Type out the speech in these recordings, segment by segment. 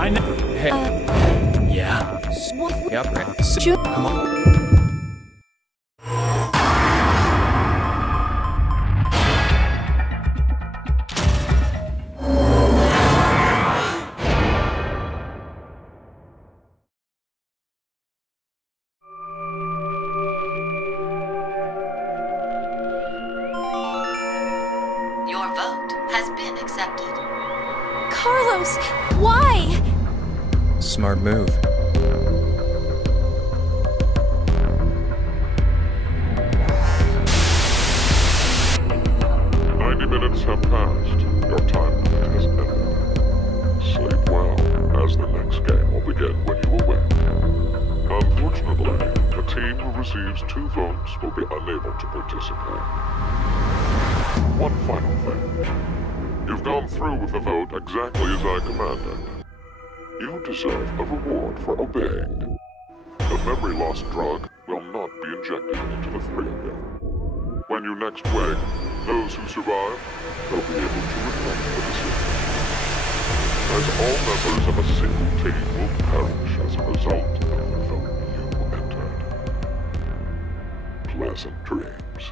I know. Hey. Yeah. Yep. Come on. Your vote has been accepted. Carlos, why? Smart move. Minutes have passed. Your time limit has ended. Sleep well, as the next game will begin when you awake. Unfortunately, the team who receives 2 votes will be unable to participate. One final thing. You've gone through with the vote exactly as I commanded. You deserve a reward for obeying. The memory loss drug will not be injected into the 3 of you. When you next wake, those who survive will be able to reflect the decision. As all members of a single team will perish as a result of the vote you entered. Pleasant dreams.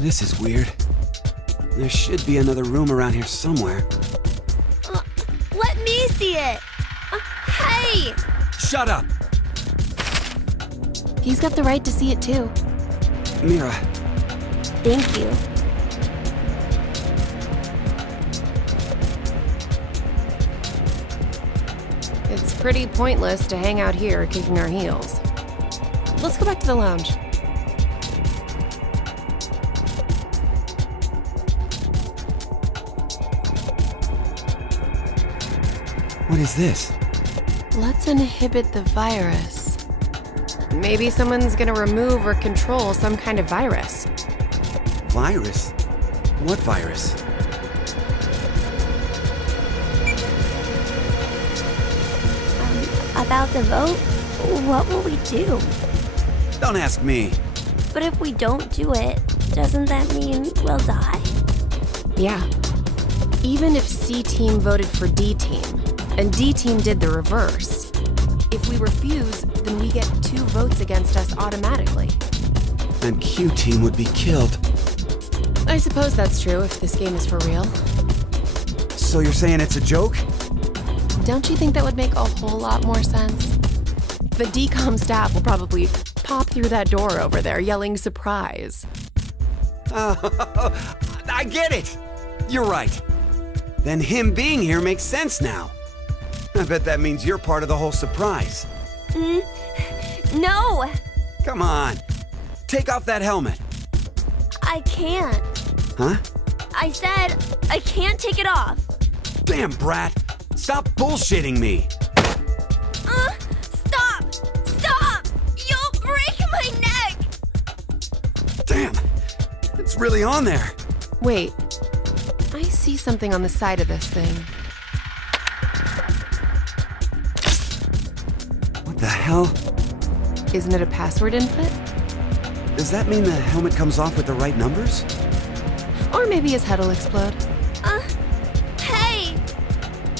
This is weird. There should be another room around here somewhere. Let me see it! Hey! Shut up! He's got the right to see it too. Mira. Thank you. It's pretty pointless to hang out here kicking our heels. Let's go back to the lounge. What is this? Let's inhibit the virus. Maybe someone's gonna remove or control some kind of virus. Virus? What virus? About the vote? What will we do? Don't ask me. But if we don't do it, doesn't that mean we'll die? Yeah. Even if C team voted for D team, and D team did the reverse, if we refuse, then we get 2 votes against us automatically. And Q team would be killed. I suppose that's true if this game is for real. So you're saying it's a joke? Don't you think that would make a whole lot more sense? The DCOM staff will probably pop through that door over there yelling surprise. I get it! You're right. Then him being here makes sense now. I bet that means you're part of the whole surprise. No! Come on. Take off that helmet. I can't. Huh? I said I can't take it off. Damn, Brat. Stop bullshitting me. Stop! Stop! You'll break my neck! Damn. It's really on there. Wait. I see something on the side of this thing. What the hell? Isn't it a password input? Does that mean the helmet comes off with the right numbers? Or maybe his head'll explode. Hey!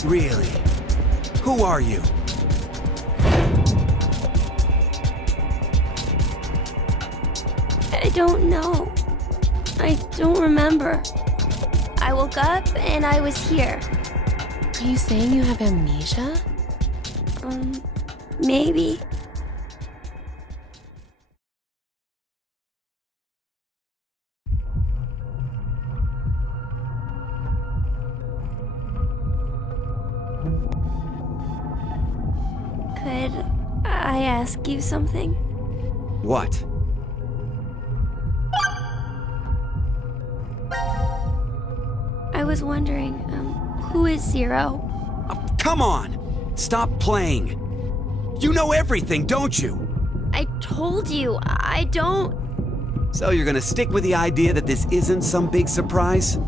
Really? Who are you? I don't know. I don't remember. I woke up and I was here. Are you saying you have amnesia? Maybe. Could I ask you something? What? I was wondering, who is Zero? Oh, come on! Stop playing! You know everything, don't you? I told you, I don't... So you're gonna stick with the idea that this isn't some big surprise?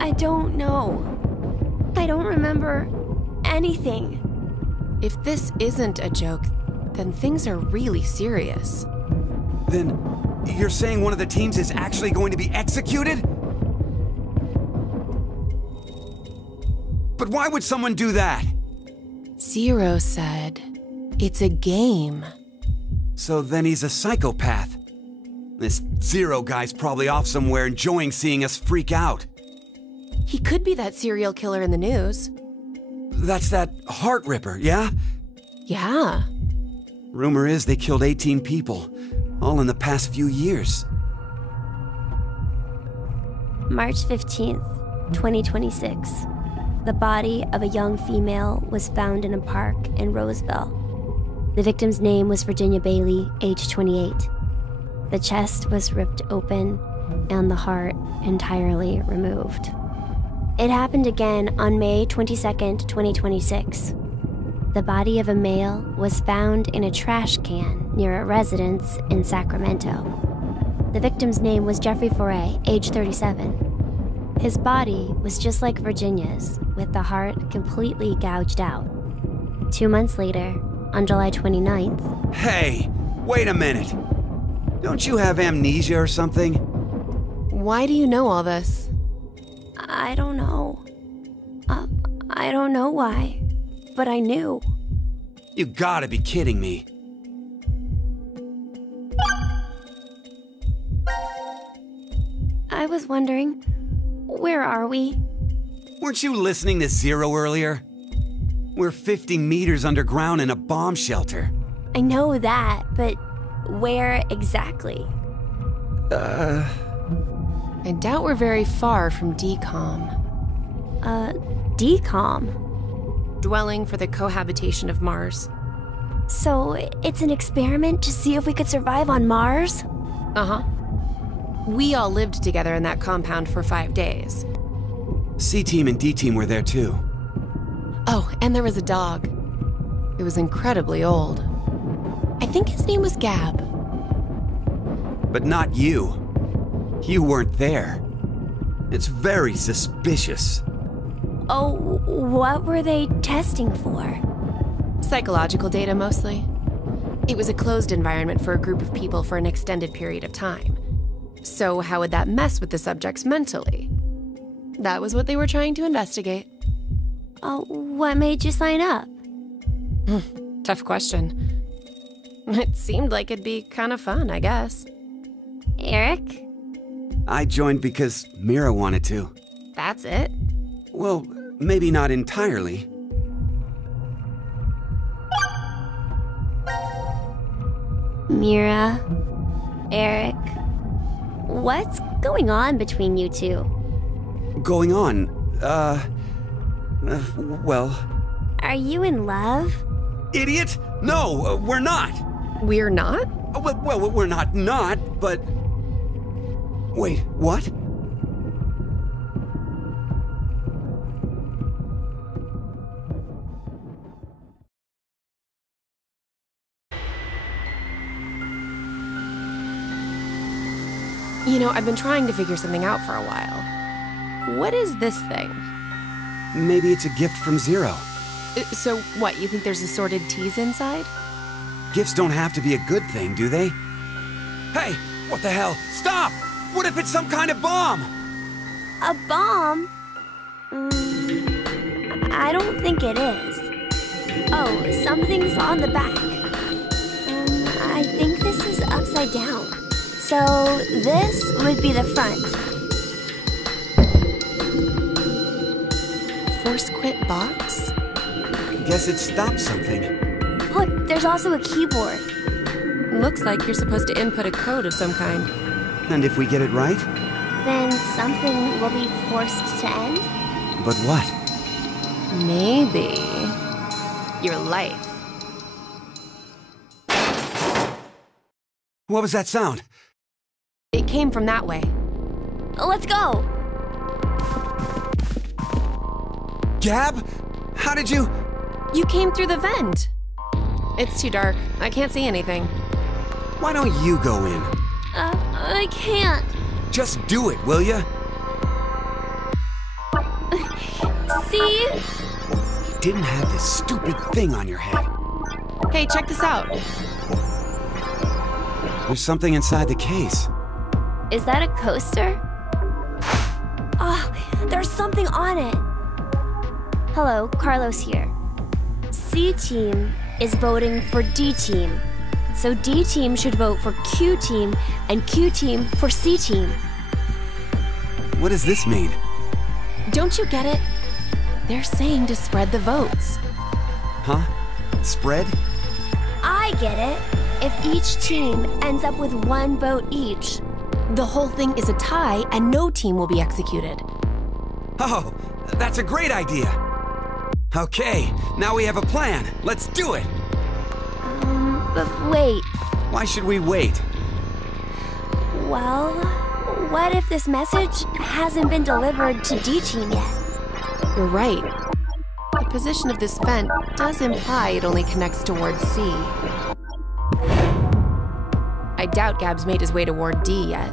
I don't know. I don't remember anything. If this isn't a joke, then things are really serious. Then you're saying one of the teams is actually going to be executed? But why would someone do that? Zero said, it's a game. So then he's a psychopath. This Zero guy's probably off somewhere enjoying seeing us freak out. He could be that serial killer in the news. That's that Heart Ripper, yeah? Yeah. Rumor is they killed 18 people, all in the past few years. March 15th, 2026. The body of a young female was found in a park in Roseville. The victim's name was Virginia Bailey, age 28. The chest was ripped open and the heart entirely removed. It happened again on May 22nd, 2026. The body of a male was found in a trash can near a residence in Sacramento. The victim's name was Jeffrey Foray, age 37. His body was just like Virginia's, with the heart completely gouged out. 2 months later, on July 29th... Hey, wait a minute. Don't you have amnesia or something? Why do you know all this? I don't know. I don't know why, but I knew. You gotta be kidding me. I was wondering, where are we? Weren't you listening to Zero earlier? We're 50 meters underground in a bomb shelter. I know that, but where exactly? I doubt we're very far from DCOM. DCOM? Dwelling for the cohabitation of Mars. So, it's an experiment to see if we could survive on Mars? Uh-huh. We all lived together in that compound for 5 days. C-Team and D-Team were there too. Oh, and there was a dog. It was incredibly old. I think his name was Gab. But not you. You weren't there. It's very suspicious. Oh, what were they testing for? Psychological data, mostly. It was a closed environment for a group of people for an extended period of time. So how would that mess with the subjects mentally? That was what they were trying to investigate. What made you sign up? Tough question. It seemed like it'd be kind of fun, I guess. Eric? I joined because Mira wanted to. That's it? Well, maybe not entirely. Mira? Eric? What's going on between you two? Going on, well... Are you in love? Idiot! No, we're not! We're not? Well, we're not, but... Wait, what? You know, I've been trying to figure something out for a while. What is this thing? Maybe it's a gift from Zero. So what, you think there's assorted teas inside? Gifts don't have to be a good thing, do they? Hey, what the hell? Stop! What if it's some kind of bomb? A bomb? I don't think it is. Oh, something's on the back. I think this is upside down. So this would be the front. Force quit box? Guess it stopped something. Look, there's also a keyboard. Looks like you're supposed to input a code of some kind. And if we get it right? Then something will be forced to end? But what? Maybe your life. What was that sound? It came from that way. Let's go! Gab? How did you... You came through the vent. It's too dark. I can't see anything. Why don't you go in? I can't. Just do it, will ya? See? You didn't have this stupid thing on your head. Hey, check this out. There's something inside the case. Is that a coaster? Oh, there's something on it. Hello, Carlos here. C Team is voting for D Team. So D Team should vote for Q Team, and Q Team for C Team. What does this mean? Don't you get it? They're saying to spread the votes. Huh? Spread? I get it. If each team ends up with 1 vote each. The whole thing is a tie, and no team will be executed. Oh, that's a great idea. Okay, now we have a plan. Let's do it. But wait. Why should we wait? Well, what if this message hasn't been delivered to D Team yet? You're right. The position of this vent does imply it only connects towards C. I doubt Gab's made his way toward D yet.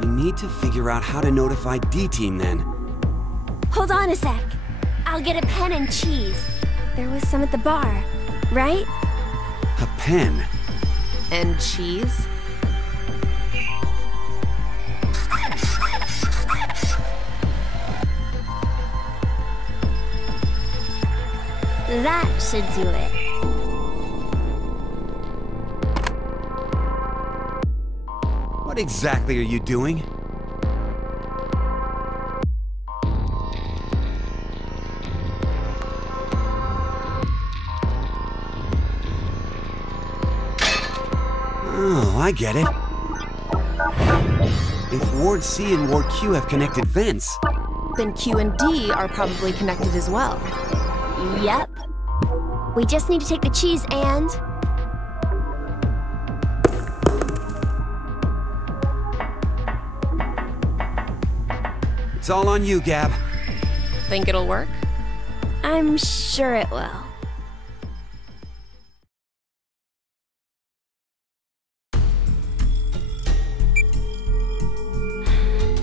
We need to figure out how to notify D Team then. Hold on a sec. I'll get a pen and cheese. There was some at the bar, right? A pen? And cheese? That should do it. What exactly are you doing? Oh, I get it. If Ward C and Ward Q have connected vents, Then Q and D are probably connected as well. Yep. We just need to take the cheese and... it's all on you, Gab. Think it'll work? I'm sure it will.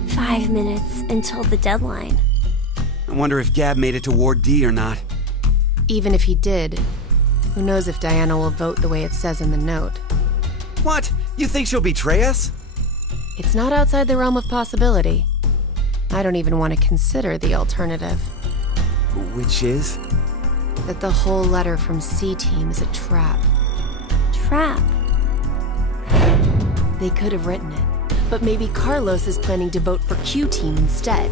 Five minutes until the deadline. I wonder if Gab made it to Ward D or not. Even if he did, who knows if Diana will vote the way it says in the note. What? You think she'll betray us? It's not outside the realm of possibility. I don't even want to consider the alternative. Which is? That the whole letter from C Team is a trap. Trap. They could have written it, but maybe Carlos is planning to vote for Q Team instead.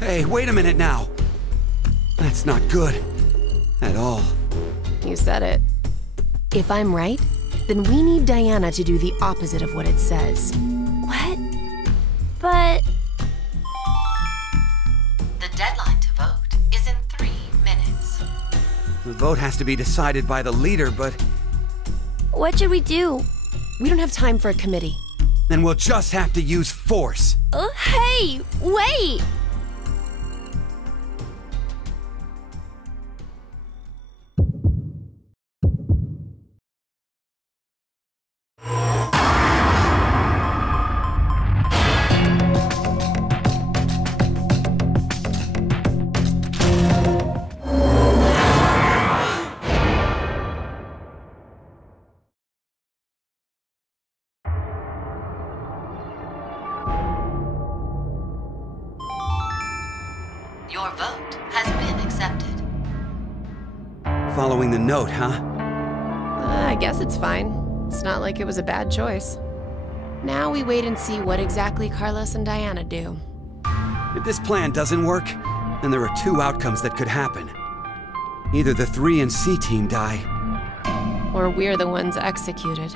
Hey, wait a minute now. That's not good. At all. You said it. If I'm right, then we need Diana to do the opposite of what it says. What? But... The deadline to vote is in 3 minutes. The vote has to be decided by the leader, but what should we do? We don't have time for a committee. then we'll just have to use force. Hey, wait! Your vote has been accepted. Following the note, huh? I guess it's fine. It's not like it was a bad choice. Now we wait and see what exactly Carlos and Diana do. If this plan doesn't work, then there are two outcomes that could happen. Either the 3 and C team die. Or we're the ones executed.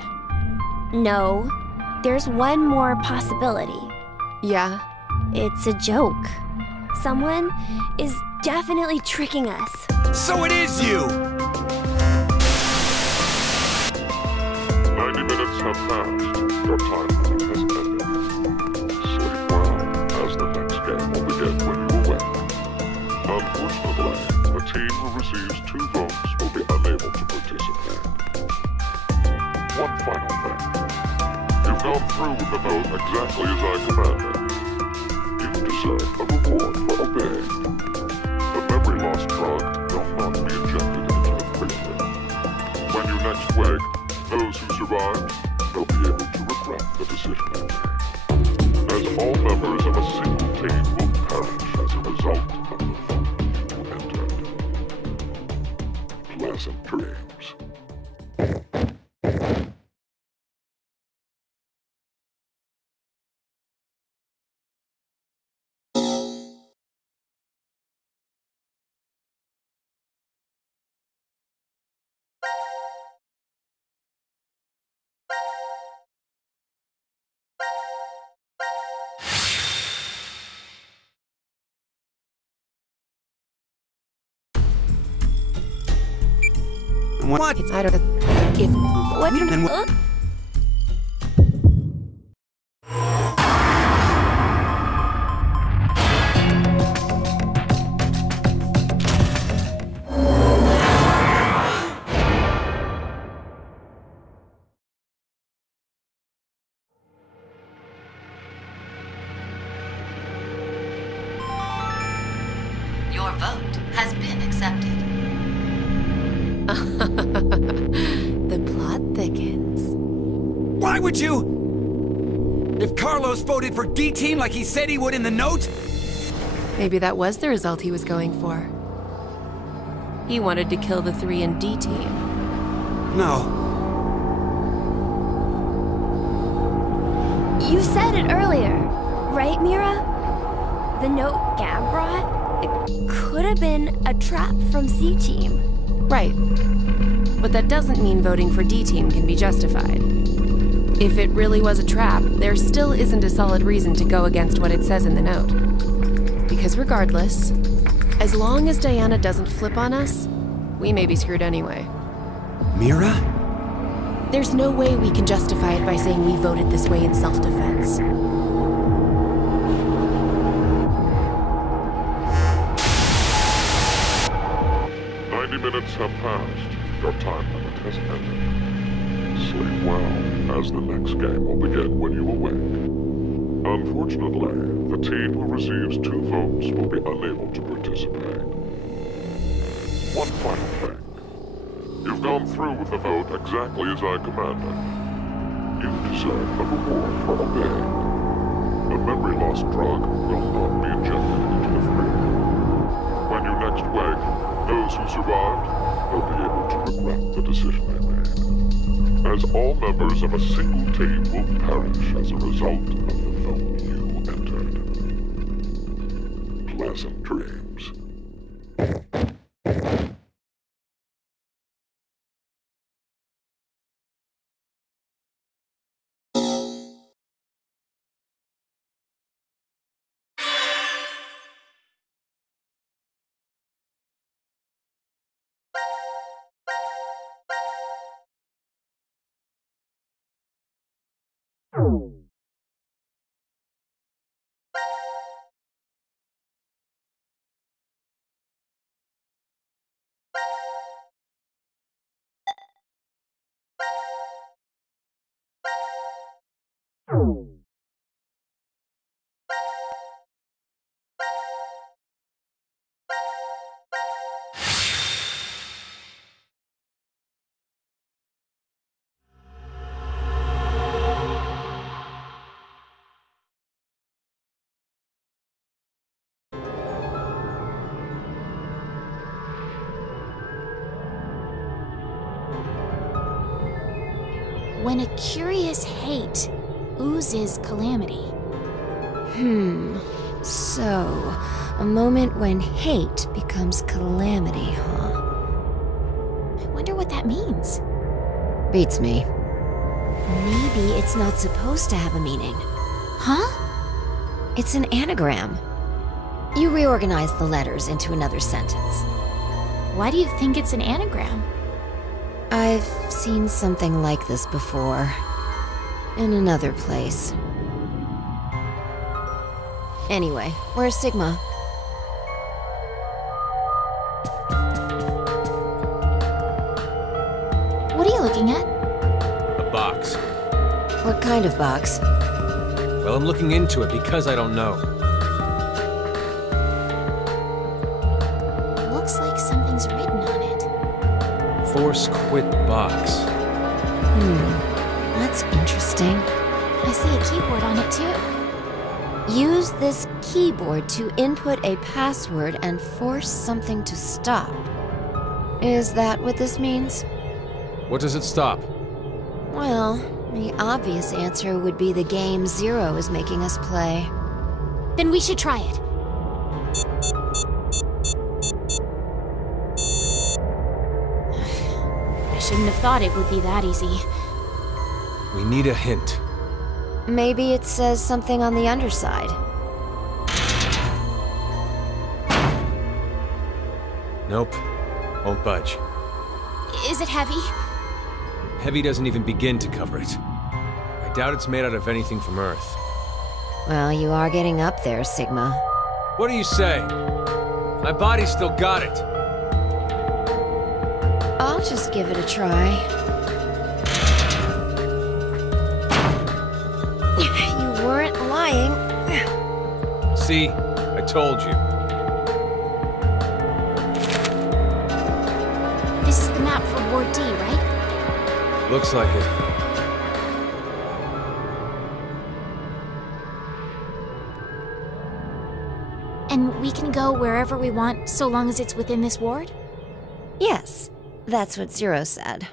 No, there's one more possibility. Yeah? It's a joke. Someone is definitely tricking us. So it is you! 90 minutes have passed. Your time limit has ended. Sleep well, as the next game will begin when you awake. Unfortunately, the team who receives 2 votes will be unable to participate. One final thing. You've gone through with the vote exactly as I commanded. You deserve a reward for obeying. The memory loss drug will not be injected into the freezer. When you next wake, those who survived will be able to regret the decision they made. As all members of a single team will perish as a result of the vote you entered. Pleasant dreams. What? I don't... If... What? Then what? Your vote has been accepted. The plot thickens. Why would you? If Carlos voted for D team like he said he would in the note? Maybe that was the result he was going for. He wanted to kill the 3 and D team. No. You said it earlier, right, Mira? The note Gab brought? It could have been a trap from C team. Right. But that doesn't mean voting for D team can be justified. If it really was a trap, there still isn't a solid reason to go against what it says in the note. Because regardless, as long as Diana doesn't flip on us, we may be screwed anyway. Mira? There's no way we can justify it by saying we voted this way in self-defense. 90 minutes have passed. Your time limit has ended. Sleep well, as the next game will begin when you awake. Unfortunately, the team who receives 2 votes will be unable to participate. One final thing. You've gone through with the vote exactly as I commanded. You deserve a reward for obeying. The memory loss drug will not be injected into the freezer. When you next wake, those who survived will be able to regret the decision they made. As all members of a single team will perish as a result of the vote you entered. Pleasant dreams. When a curious hate oozes calamity. So, a moment when hate becomes calamity, huh? I wonder what that means. Beats me. Maybe it's not supposed to have a meaning. Huh? It's an anagram. You reorganize the letters into another sentence. Why do you think it's an anagram? I've seen something like this before. In another place. Anyway, where's Sigma? What are you looking at? A box. What kind of box? Well, I'm looking into it because I don't know. Looks like something's written on it. Force quit box. That's interesting. I see a keyboard on it too. Use this keyboard to input a password and force something to stop. Is that what this means? What does it stop? Well, the obvious answer would be the game Zero is making us play. Then we should try it. I shouldn't have thought it would be that easy. We need a hint. Maybe it says something on the underside. Nope. Won't budge. Is it heavy? Heavy doesn't even begin to cover it. I doubt it's made out of anything from Earth. Well, you are getting up there, Sigma. What do you say? My body still got it. I'll just give it a try. You weren't lying. See? I told you. This is the map for Ward D, right? Looks like it. And we can go wherever we want, so long as it's within this ward? Yes, that's what Zero said.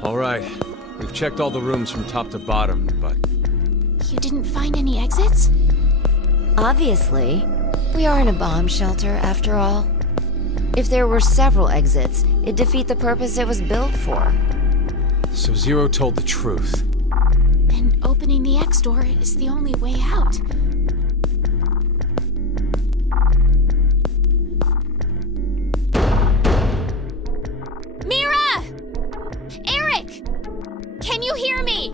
All right. We've checked all the rooms from top to bottom, but... You didn't find any exits? Obviously. We are in a bomb shelter, after all. If there were several exits, it'd defeat the purpose it was built for. So Zero told the truth. And opening the X door is the only way out. Mira! Eric! Can you hear me?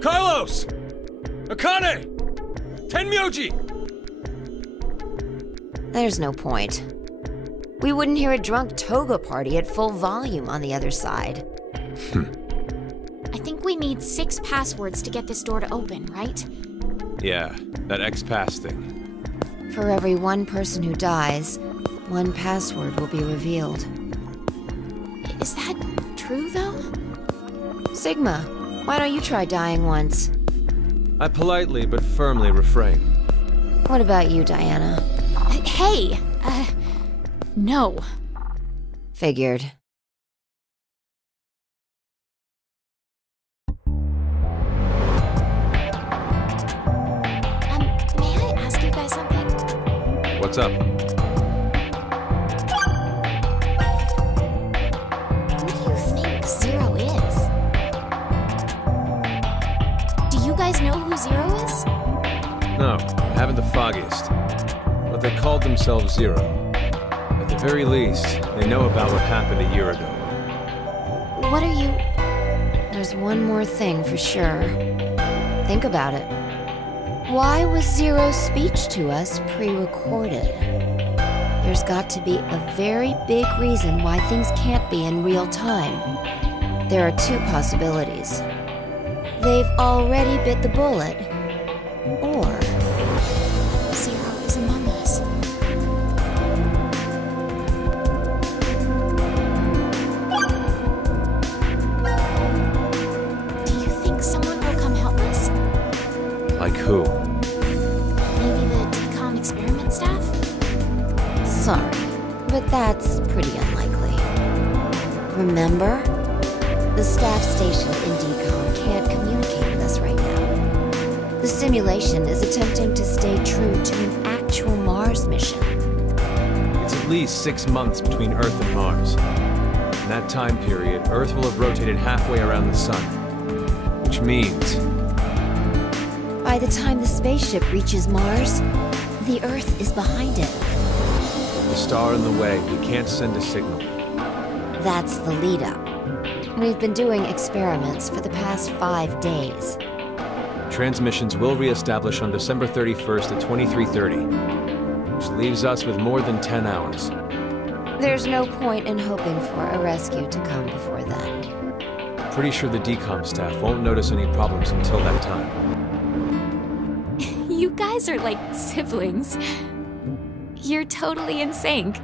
Carlos! Akane! Tenmyoji! There's no point. We wouldn't hear a drunk toga party at full volume on the other side. I think we need 6 passwords to get this door to open, right? Yeah, that X-Pass thing. For every one person who dies, one password will be revealed. Is that true, though? Sigma, why don't you try dying once? I politely but firmly refrain. What about you, Diana? Hey! No. Figured. May I ask you guys something? What's up? Who do you think Zero is? Do you guys know who Zero is? No, I haven't the foggiest. But they called themselves Zero. At the very least, they know about what happened a year ago. What are you... There's one more thing for sure. Think about it. Why was Zero's speech to us pre-recorded? there's got to be a very big reason why things can't be in real time. There are two possibilities. They've already bit the bullet, or Zero is among us. Do you think someone will come help us? Like who? Maybe the decom experiment staff? sorry, but that's pretty unlikely. Remember? The staff station in DCOM can't communicate with us right now. The simulation is attempting to stay true to an actual Mars mission. It's at least 6 months between Earth and Mars. In that time period, Earth will have rotated halfway around the Sun. Which means... by the time the spaceship reaches Mars, the Earth is behind it. the star in the way, we can't send a signal. That's the lead-up. We've been doing experiments for the past 5 days. Transmissions will re-establish on December 31st at 23:30, which leaves us with more than 10 hours. There's no point in hoping for a rescue to come before then. Pretty sure the decom staff won't notice any problems until that time. You guys are like siblings. You're totally in sync.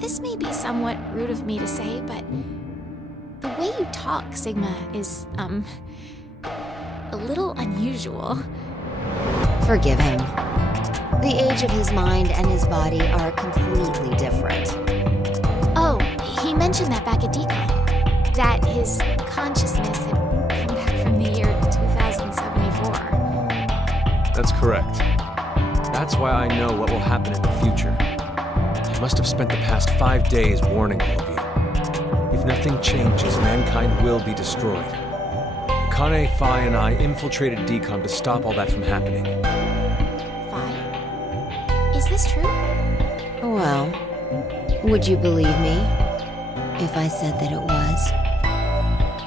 This may be somewhat rude of me to say, but the way you talk, Sigma, is, a little unusual. Forgive him. The age of his mind and his body are completely different. Oh, he mentioned that back at Decon. That his consciousness had come back from the year 2074. That's correct. That's why I know what will happen in the future. I must have spent the past 5 days warning all of you. If nothing changes, mankind will be destroyed. Kane, Phi, and I infiltrated DCOM to stop all that from happening. Phi? Is this true? Well, would you believe me if I said that it was?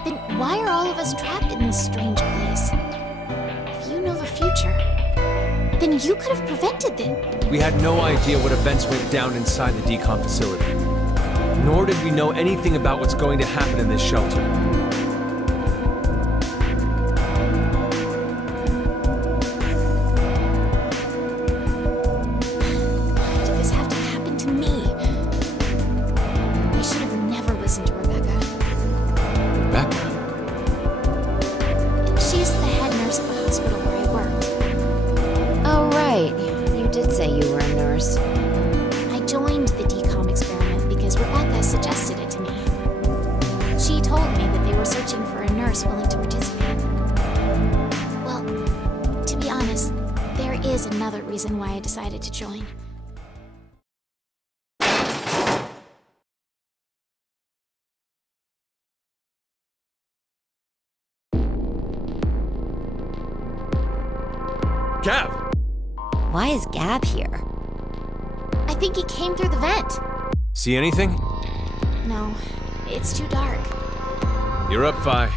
Then why are all of us trapped in this strange place? If you know the future, then you could have prevented this. We had no idea what events went down inside the DCOM facility. Nor did we know anything about what's going to happen in this shelter. Why did this have to happen to me? I should have never listened to Rebecca. Rebecca? She's the head nurse at the hospital where I worked. Oh, right. You did say you were a nurse. I joined the decom experiment because Rebecca suggested it to me. She told me that they were searching for a nurse willing to participate. Well, to be honest, there is another reason why I decided to join. Gab! Why is Gab here? I think he came through the vent. See anything? No, it's too dark. You're up, Phi.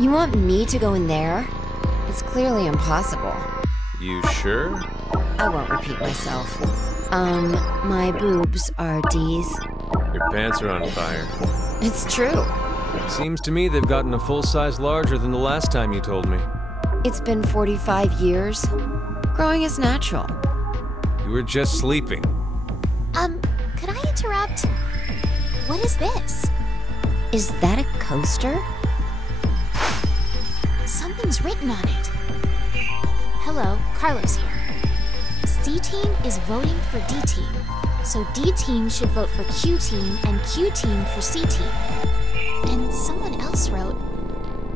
You want me to go in there? It's clearly impossible. You sure? I won't repeat myself. My boobs are D's. Your pants are on fire. It's true. Seems to me they've gotten a full size larger than the last time you told me. It's been 45 years. Growing is natural. You were just sleeping. Could I interrupt? What is this? Is that a coaster? Something's written on it. Hello, Carlos here. C-Team is voting for D-Team. So D-Team should vote for Q-Team and Q-Team for C-Team. And someone else wrote...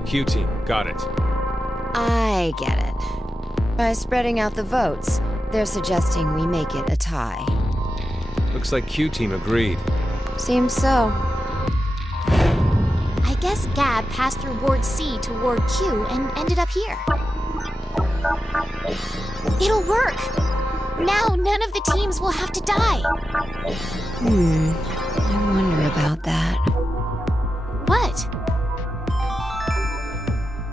Q-Team, got it. I get it. By spreading out the votes, they're suggesting we make it a tie. Looks like Q-Team agreed. Seems so. I guess Gab passed through Ward C to Ward Q and ended up here. It'll work! Now none of the teams will have to die! I wonder about that. What?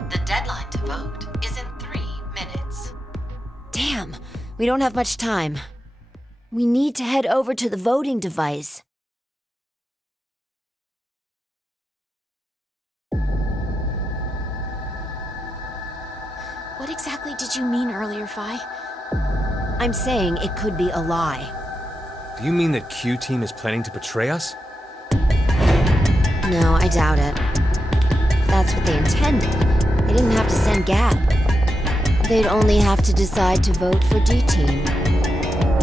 The deadline to We don't have much time. We need to head over to the voting device. What exactly did you mean earlier, Phi? I'm saying it could be a lie. Do you mean that Q Team is planning to betray us? No, I doubt it. If that's what they intended, they didn't have to send Gab. They'd only have to decide to vote for D-Team.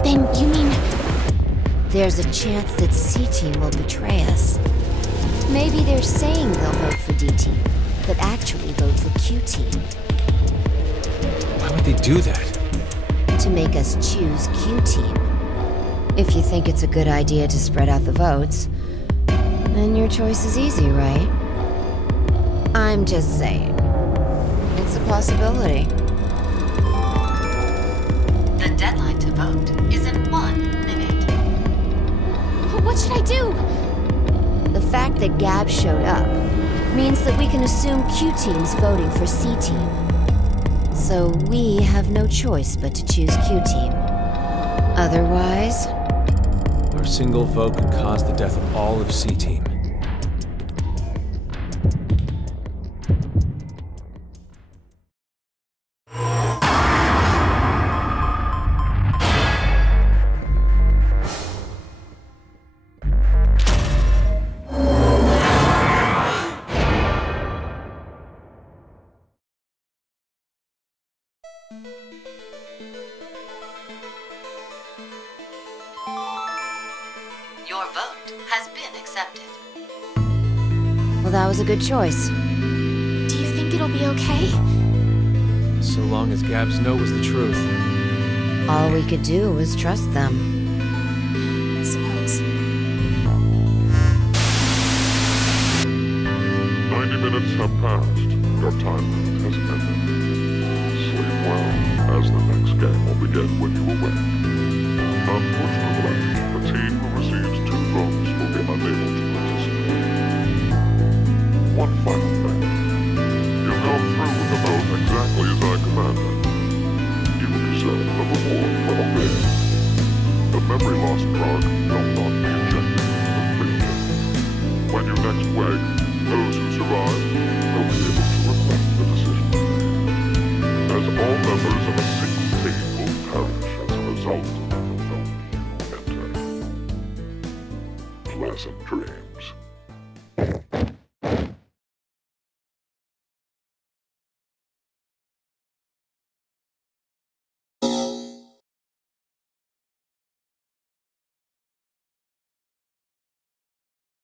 Then you mean... There's a chance that C-Team will betray us. Maybe they're saying they'll vote for D-Team, but actually vote for Q-Team. Why would they do that? To make us choose Q-Team. If you think it's a good idea to spread out the votes, then your choice is easy, right? I'm just saying. It's a possibility. The deadline to vote is in 1 minute. What should I do? The fact that Gab showed up means that we can assume Q-Team's voting for C-Team. So we have no choice but to choose Q-Team. Otherwise... Our single vote could cause the death of all of C-Team. Your vote has been accepted. Well, that was a good choice. Do you think it'll be okay? So long as Gab's note was the truth. All we could do was trust them. I suppose. 90 minutes have passed. Your time limit has ended. Sleep well, as the next game will begin when you awake. Unfortunately, the team who receives 2 votes will be unable to participate. One final thing. You've gone through with the vote exactly as I commanded. You will deserve the reward for the win. The memory loss drug will not be injected into the creature. When you next wake, those who survive will be able to request the decision. As all members of a single team will perish as a result of the vote you entered. Pleasant dreams.